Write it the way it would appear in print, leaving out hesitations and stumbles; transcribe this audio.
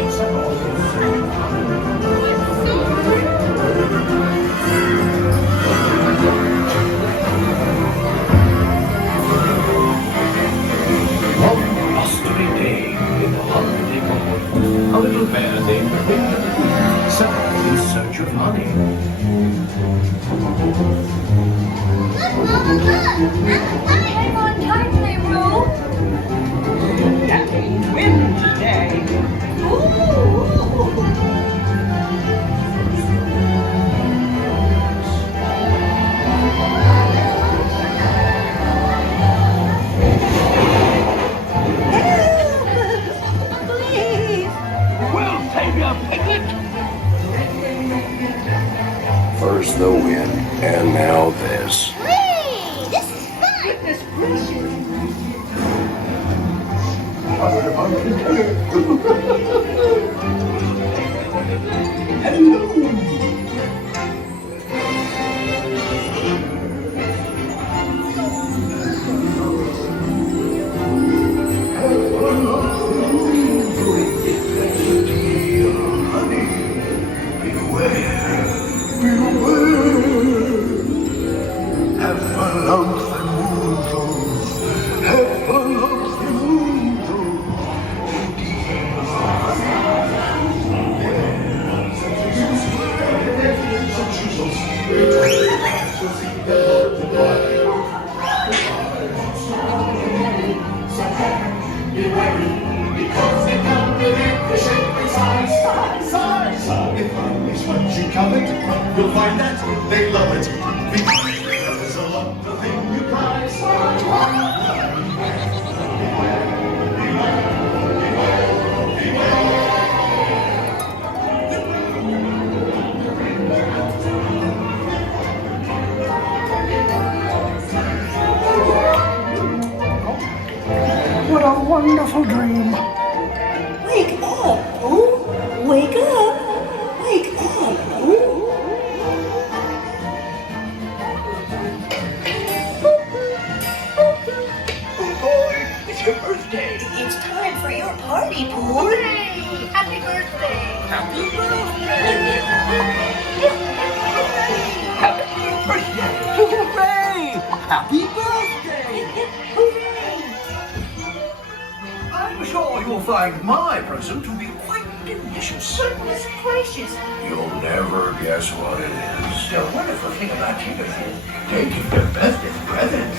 A little bear named Winnie the Pooh set off in search of honey. Hang on tightly, Roo. That means wind today. We'll save you, Piglet! First the wind, and now this. Whee! This is fun! Goodness gracious. You'll find that they love it. Because there's a lot of things you prize. What a wonderful dream! Wake up, Pooh! Wake up! Wake up, Pooh! Oh boy, it's your birthday. It's time for your party, Pooh! Hooray! Happy birthday! Happy birthday! Hooray! Happy birthday! I'm sure you'll find my present to be quite delicious. Goodness gracious! You'll never guess what it is. The wonderful thing about children is taking their bestest presents.